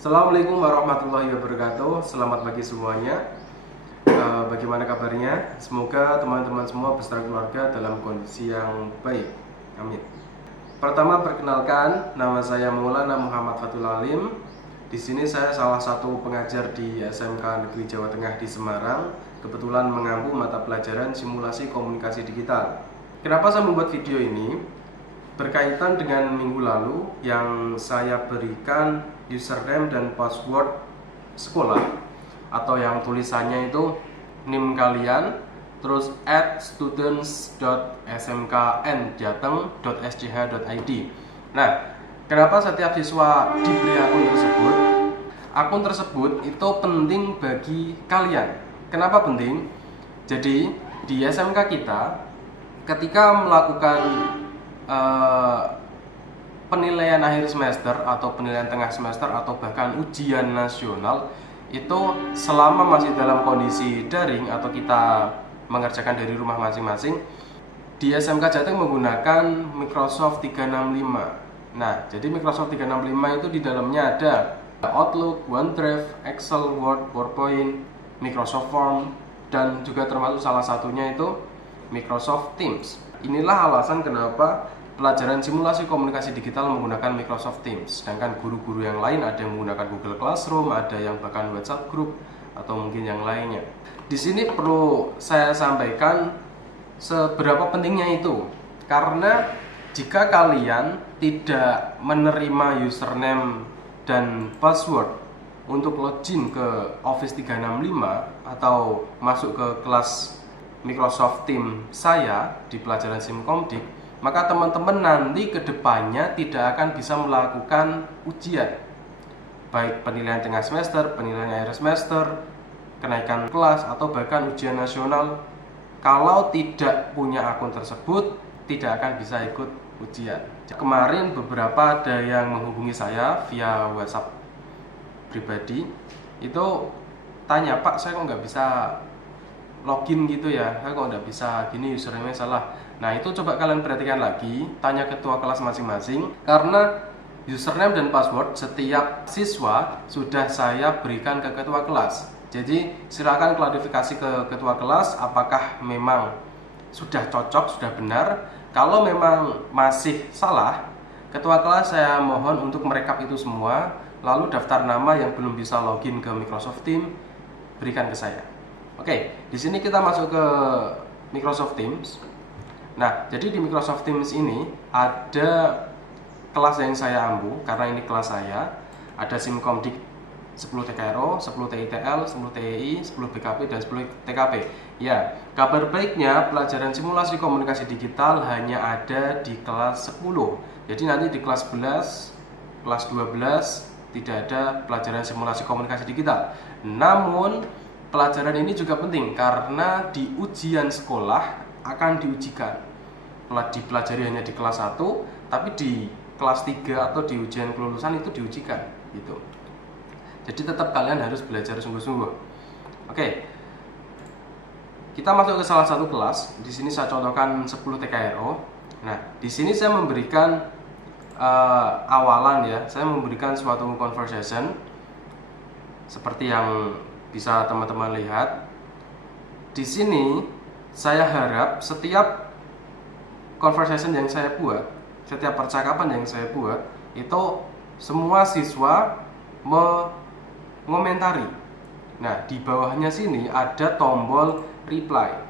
Assalamualaikum warahmatullahi wabarakatuh. Selamat pagi semuanya. Bagaimana kabarnya? Semoga teman-teman semua beserta keluarga dalam kondisi yang baik. Amin. Pertama, perkenalkan, nama saya Maulana Muhammad Fathul Alim. Di sini saya salah satu pengajar di SMK Negeri Jawa Tengah di Semarang. Kebetulan mengampu mata pelajaran simulasi komunikasi digital. Kenapa saya membuat video ini? Berkaitan dengan minggu lalu yang saya berikan username dan password sekolah, atau yang tulisannya itu NIM kalian, terus @students.smknjateng.sch.id. Nah, kenapa setiap siswa diberi akun tersebut? Akun tersebut itu penting bagi kalian. Kenapa penting? Jadi di SMK kita ketika melakukan penilaian akhir semester atau penilaian tengah semester atau bahkan ujian nasional itu selama masih dalam kondisi daring atau kita mengerjakan dari rumah masing-masing, di SMK Jateng menggunakan Microsoft 365. Nah, jadi Microsoft 365 itu di dalamnya ada Outlook, OneDrive, Excel, Word, PowerPoint, Microsoft Form, dan juga termasuk salah satunya itu Microsoft Teams. Inilah alasan kenapa pelajaran simulasi komunikasi digital menggunakan Microsoft Teams, sedangkan guru-guru yang lain ada yang menggunakan Google Classroom, ada yang bahkan WhatsApp Group, atau mungkin yang lainnya. Di sini perlu saya sampaikan seberapa pentingnya itu, karena jika kalian tidak menerima username dan password untuk login ke Office 365 atau masuk ke kelas Microsoft Teams saya di pelajaran Simkomdik, maka teman-teman nanti ke depannya tidak akan bisa melakukan ujian, baik penilaian tengah semester, penilaian akhir semester, kenaikan kelas, atau bahkan ujian nasional. Kalau tidak punya akun tersebut, tidak akan bisa ikut ujian. Kemarin beberapa ada yang menghubungi saya via WhatsApp pribadi, itu tanya, "Pak, saya kok nggak bisa login gitu ya, saya kok nggak bisa gini, username salah." Nah, itu coba kalian perhatikan lagi, tanya ketua kelas masing-masing, karena username dan password setiap siswa sudah saya berikan ke ketua kelas. Jadi silakan klarifikasi ke ketua kelas apakah memang sudah cocok, sudah benar. Kalau memang masih salah, ketua kelas saya mohon untuk merekap itu semua, lalu daftar nama yang belum bisa login ke Microsoft Teams berikan ke saya. Oke, di sini kita masuk ke Microsoft Teams. Nah, jadi di Microsoft Teams ini ada kelas yang saya ampu, karena ini kelas saya. Ada Simkomdik 10 TKRO, 10 TITL, 10 TEI, 10 BKP, dan 10 TKP. Ya, kabar baiknya pelajaran simulasi komunikasi digital hanya ada di kelas 10. Jadi nanti di kelas 11, kelas 12 tidak ada pelajaran simulasi komunikasi digital. Namun pelajaran ini juga penting karena di ujian sekolah akan diujikan. Dipelajari hanya di kelas 1, tapi di kelas 3 atau di ujian kelulusan itu diujikan gitu. Jadi tetap kalian harus belajar sungguh-sungguh. Oke. Kita masuk ke salah satu kelas. Di sini saya contohkan 10 TKRO. Nah, di sini saya memberikan awalan ya. Saya memberikan suatu conversation seperti yang bisa teman-teman lihat. Di sini saya harap setiap conversation yang saya buat, setiap percakapan yang saya buat, itu semua siswa mengomentari. Nah, di bawahnya sini ada tombol reply.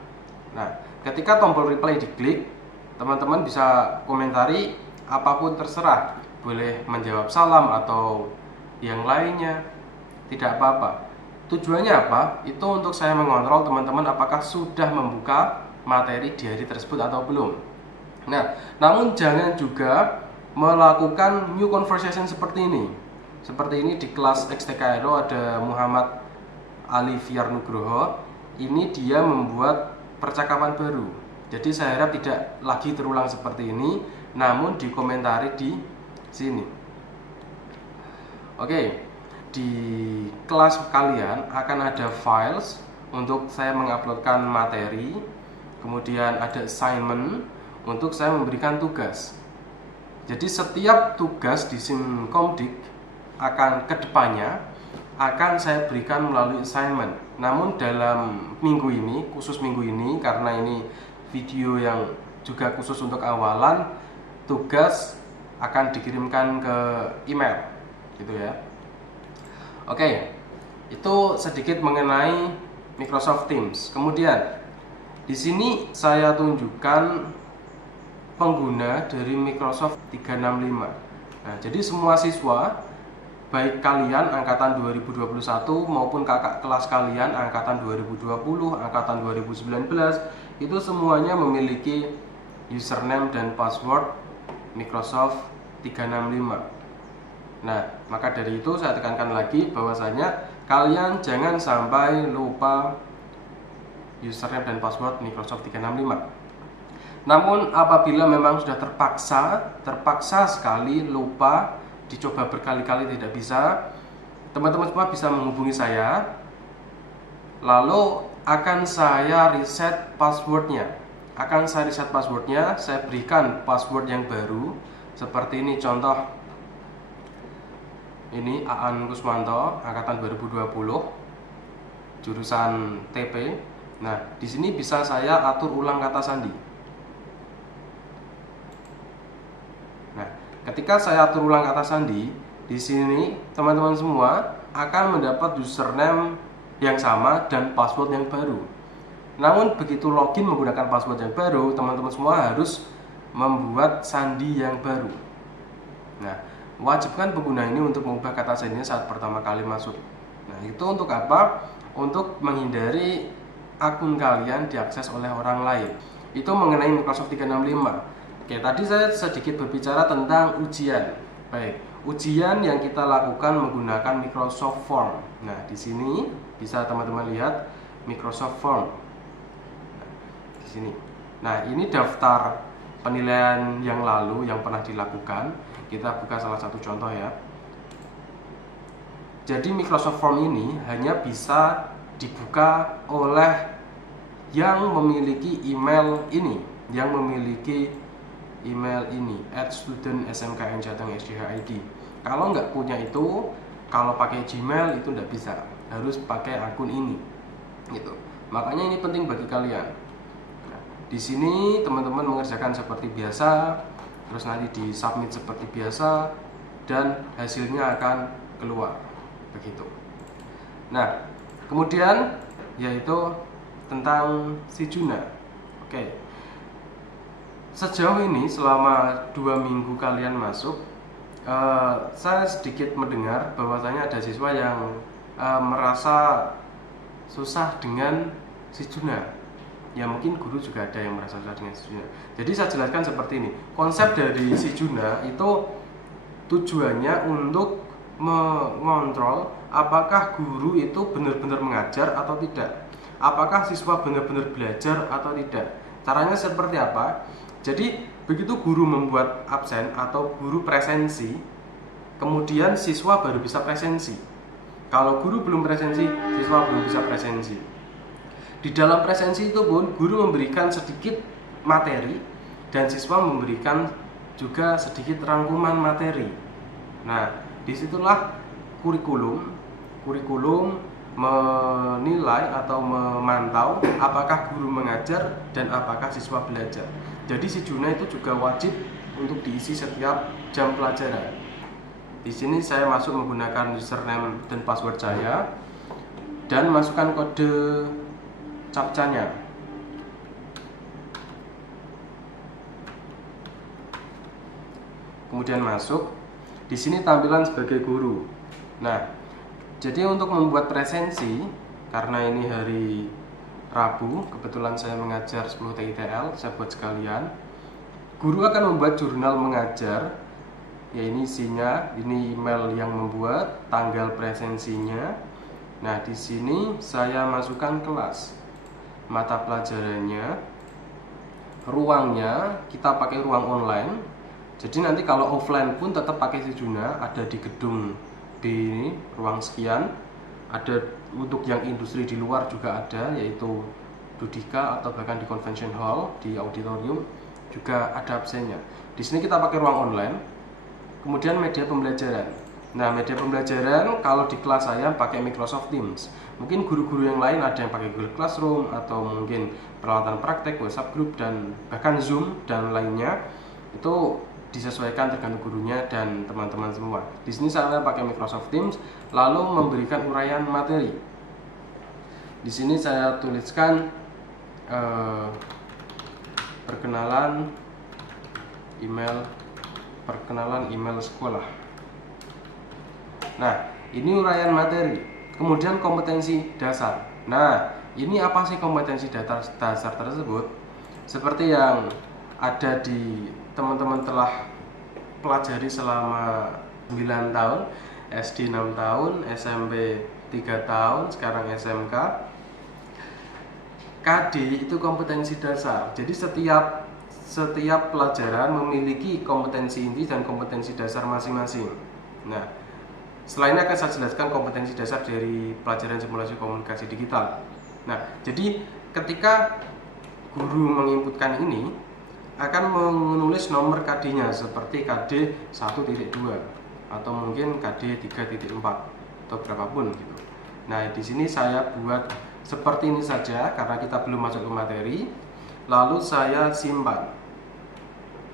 Nah, ketika tombol reply diklik, teman-teman bisa komentari apapun terserah. Boleh menjawab salam atau yang lainnya, tidak apa-apa. Tujuannya apa? Itu untuk saya mengontrol teman-teman apakah sudah membuka materi di hari tersebut atau belum. Nah, namun jangan juga melakukan new conversation seperti ini. Seperti ini di kelas XTKRO ada Muhammad Ali Fiar Nugroho. Ini dia membuat percakapan baru. Jadi saya harap tidak lagi terulang seperti ini, namun dikomentari di sini. Oke. Di kelas kalian akan ada files untuk saya menguploadkan materi, kemudian ada assignment untuk saya memberikan tugas. Jadi setiap tugas di Simkomdik akan kedepannya akan saya berikan melalui assignment. Namun dalam minggu ini, khusus minggu ini, karena ini video yang juga khusus untuk awalan, tugas akan dikirimkan ke email, gitu ya. Oke, itu sedikit mengenai Microsoft Teams. Kemudian di sini saya tunjukkan pengguna dari Microsoft 365. Nah, jadi semua siswa, baik kalian angkatan 2021 maupun kakak kelas kalian angkatan 2020, angkatan 2019, itu semuanya memiliki username dan password Microsoft 365. Nah, maka dari itu saya tekankan lagi bahwasanya kalian jangan sampai lupa username dan password Microsoft 365. Namun apabila memang sudah terpaksa sekali lupa, dicoba berkali-kali tidak bisa, teman-teman semua bisa menghubungi saya, lalu akan saya reset passwordnya. Saya berikan password yang baru, seperti ini contoh. Ini Aan Kusmanto, angkatan 2020, jurusan TP. Nah, di sini bisa saya atur ulang kata sandi. Nah, ketika saya atur ulang kata sandi, di sini teman-teman semua akan mendapat username yang sama dan password yang baru. Namun begitu login menggunakan password yang baru, teman-teman semua harus membuat sandi yang baru. Nah, wajibkan pengguna ini untuk mengubah kata sandinya saat pertama kali masuk. Nah, itu untuk apa? Untuk menghindari akun kalian diakses oleh orang lain. Itu mengenai Microsoft 365. Oke, tadi saya sedikit berbicara tentang ujian. Baik, ujian yang kita lakukan menggunakan Microsoft Form. Nah, di sini bisa teman-teman lihat Microsoft Form. Nah, di sini. Nah, ini daftar penilaian yang lalu yang pernah dilakukan. Kita buka salah satu contoh ya. Jadi Microsoft Form ini hanya bisa dibuka oleh yang memiliki email ini, @student_smkn_jateng_sdhid. Kalau nggak punya itu, kalau pakai Gmail itu nggak bisa, harus pakai akun ini, gitu. Makanya ini penting bagi kalian. Nah, di sini teman-teman mengerjakan seperti biasa, terus nanti di submit seperti biasa, dan hasilnya akan keluar, begitu. Nah, kemudian yaitu tentang Sijuna. Oke. Sejauh ini selama 2 minggu kalian masuk, saya sedikit mendengar bahwasanya ada siswa yang merasa susah dengan Sijuna. Ya mungkin guru juga ada yang merasa susah dengan Sijuna. Jadi saya jelaskan seperti ini. Konsep dari Sijuna itu tujuannya untuk mengontrol apakah guru itu benar-benar mengajar atau tidak. Apakah siswa benar-benar belajar atau tidak. Caranya seperti apa? Jadi begitu guru membuat absen atau guru presensi, kemudian siswa baru bisa presensi. Kalau guru belum presensi, siswa belum bisa presensi. Di dalam presensi itu pun guru memberikan sedikit materi dan siswa memberikan juga sedikit rangkuman materi. Nah, disitulah kurikulum menilai atau memantau apakah guru mengajar dan apakah siswa belajar. Jadi Sijuna itu juga wajib untuk diisi setiap jam pelajaran. Di sini saya masuk menggunakan username dan password saya dan masukkan kode captcha-nya. Kemudian masuk. Di sini tampilan sebagai guru. Nah, jadi untuk membuat presensi, karena ini hari Rabu, kebetulan saya mengajar 10 TITL, saya buat sekalian. Guru akan membuat jurnal mengajar, ya ini isinya, ini email yang membuat, tanggal presensinya. Nah, di sini saya masukkan kelas, mata pelajarannya, ruangnya, kita pakai ruang online. Jadi nanti kalau offline pun tetap pakai Sijuna, ada di gedung di ruang sekian, ada untuk yang industri di luar juga ada, yaitu Dudika atau bahkan di convention hall, di auditorium juga ada absennya. Di sini kita pakai ruang online. Kemudian media pembelajaran. Nah, media pembelajaran kalau di kelas saya pakai Microsoft Teams. Mungkin guru-guru yang lain ada yang pakai Google Classroom atau mungkin peralatan praktek, WhatsApp Group dan bahkan Zoom dan lainnya. Itu disesuaikan tergantung gurunya dan teman-teman semua. Di sini saya pakai Microsoft Teams lalu memberikan uraian materi. Di sini saya tuliskan perkenalan email sekolah. Nah, ini uraian materi. Kemudian kompetensi dasar. Nah, ini apa sih kompetensi dasar tersebut? Seperti yang ada di teman-teman telah pelajari selama 9 tahun, SD 6 tahun, SMP 3 tahun, sekarang SMK. KD itu kompetensi dasar. Jadi setiap pelajaran memiliki kompetensi inti dan kompetensi dasar masing-masing. Nah, setelah ini akan saya jelaskan kompetensi dasar dari pelajaran simulasi komunikasi digital. Nah, jadi ketika guru menginputkan ini akan menulis nomor KD-nya seperti KD 1.2 atau mungkin KD 3.4 atau berapapun gitu. Nah, di sini saya buat seperti ini saja karena kita belum masuk ke materi. Lalu saya simpan.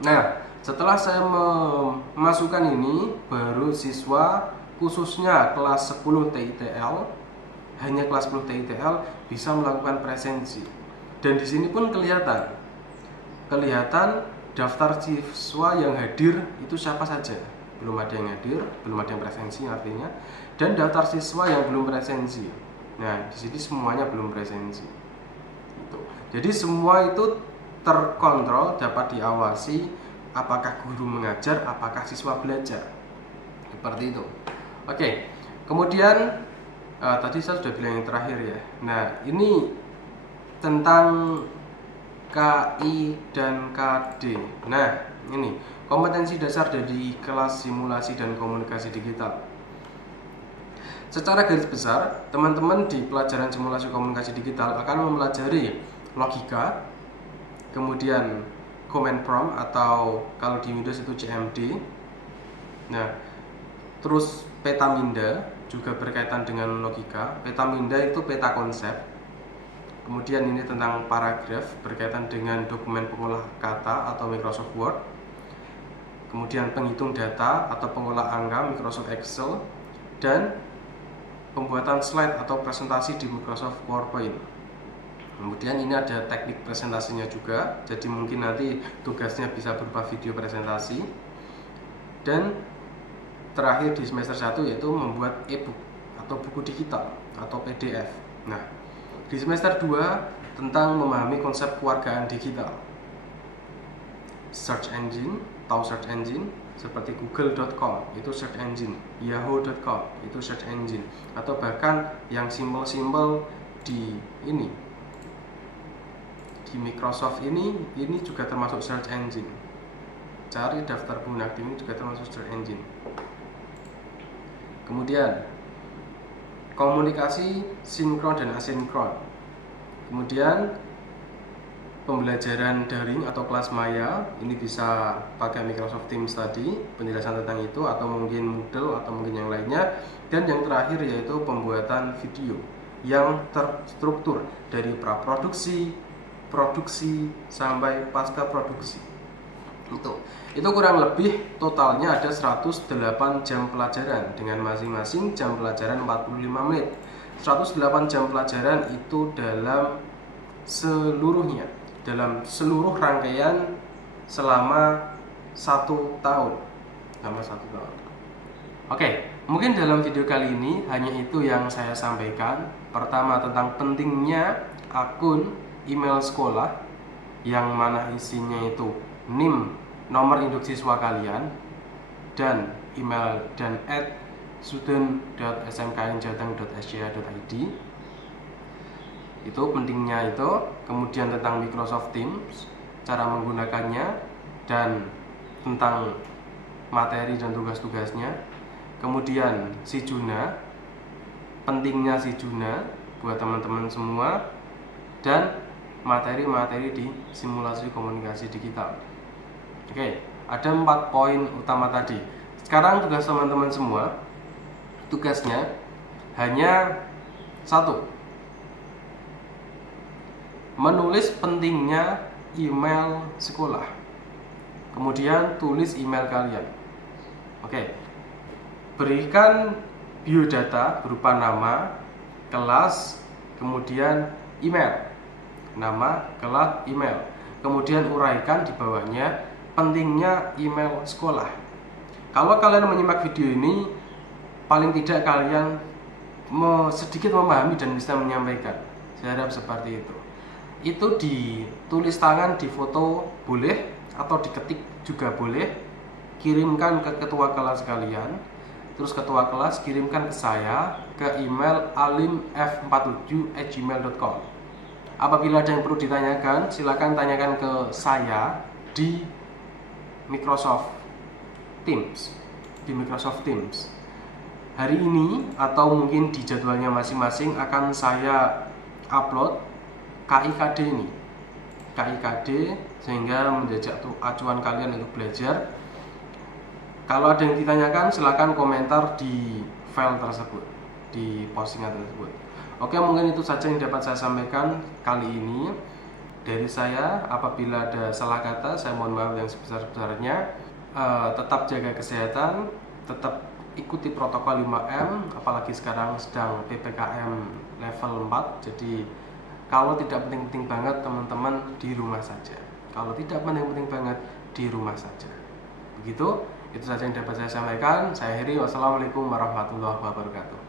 Nah, setelah saya memasukkan ini, baru siswa khususnya kelas 10 TITL, hanya kelas 10 TITL bisa melakukan presensi. Dan di sini pun kelihatan daftar siswa yang hadir itu siapa saja. Belum ada yang hadir, belum ada yang presensi artinya, dan daftar siswa yang belum presensi. Nah, di sini semuanya belum presensi. Jadi semua itu terkontrol, dapat diawasi apakah guru mengajar, apakah siswa belajar. Seperti itu. Oke. Kemudian tadi saya sudah bilang yang terakhir ya. Nah, ini tentang KI dan KD. Nah, ini kompetensi dasar dari kelas simulasi dan komunikasi digital. Secara garis besar, teman-teman di pelajaran simulasi komunikasi digital akan mempelajari logika, kemudian command prompt atau kalau di Windows itu CMD. Nah, terus petaminda juga berkaitan dengan logika. Petaminda itu peta konsep. Kemudian ini tentang paragraf berkaitan dengan dokumen pengolah kata atau Microsoft Word. Kemudian penghitung data atau pengolah angka Microsoft Excel, dan pembuatan slide atau presentasi di Microsoft PowerPoint. Kemudian ini ada teknik presentasinya juga, jadi mungkin nanti tugasnya bisa berupa video presentasi. Dan terakhir di semester 1 yaitu membuat e-book atau buku digital atau PDF. Nah, di semester 2 tentang memahami konsep kewargaan digital. Search engine, tahu search engine seperti google.com itu search engine, yahoo.com itu search engine, atau bahkan yang simbol-simbol di Microsoft ini juga termasuk search engine. Cari daftar pengguna aktif ini juga termasuk search engine. Kemudian komunikasi sinkron dan asinkron. Kemudian pembelajaran daring atau kelas maya, ini bisa pakai Microsoft Teams tadi, penjelasan tentang itu, atau mungkin Moodle atau mungkin yang lainnya. Dan yang terakhir yaitu pembuatan video yang terstruktur dari praproduksi, produksi sampai pasca produksi. Itu kurang lebih totalnya ada 108 jam pelajaran dengan masing-masing jam pelajaran 45 menit. 108 jam pelajaran itu dalam seluruhnya, dalam seluruh rangkaian selama 1 tahun. Oke, mungkin dalam video kali ini hanya itu yang saya sampaikan. Pertama, tentang pentingnya akun email sekolah, yang mana isinya itu NIM, nomor induk siswa kalian, dan email dan student.smknjateng.sca.id. Itu pentingnya itu. Kemudian tentang Microsoft Teams, cara menggunakannya, dan tentang materi dan tugas-tugasnya. Kemudian Sijuna, pentingnya Sijuna buat teman-teman semua, dan materi-materi di simulasi komunikasi digital. Oke, ada 4 poin utama tadi. Sekarang tugas teman-teman semua, Tugasnya hanya satu, menulis pentingnya email sekolah. Kemudian tulis email kalian. Oke. Berikan biodata berupa nama, kelas, kemudian email. Nama, kelas, email. Kemudian uraikan di bawahnya pentingnya email sekolah. Kalau kalian menyimak video ini, paling tidak kalian sedikit memahami dan bisa menyampaikan. Saya harap seperti itu. Itu ditulis tangan, difoto boleh, atau diketik juga boleh. Kirimkan ke ketua kelas kalian. Terus ketua kelas kirimkan ke saya ke email alimf47@gmail.com. Apabila ada yang perlu ditanyakan, silakan tanyakan ke saya di Microsoft Teams. Hari ini atau mungkin di jadwalnya masing-masing akan saya upload KIKD ini. KIKD sehingga menjadi acuan kalian untuk belajar. Kalau ada yang ditanyakan, silakan komentar di file tersebut, di postingan tersebut. Oke, mungkin itu saja yang dapat saya sampaikan kali ini. Dari saya, apabila ada salah kata, saya mohon maaf yang sebesar-besarnya. Tetap jaga kesehatan, tetap ikuti protokol 5M, apalagi sekarang sedang PPKM level 4. Jadi kalau tidak penting-penting banget, teman-teman di rumah saja. Kalau tidak penting-penting banget, di rumah saja. Begitu, itu saja yang dapat saya sampaikan. Saya akhiri, wassalamualaikum warahmatullahi wabarakatuh.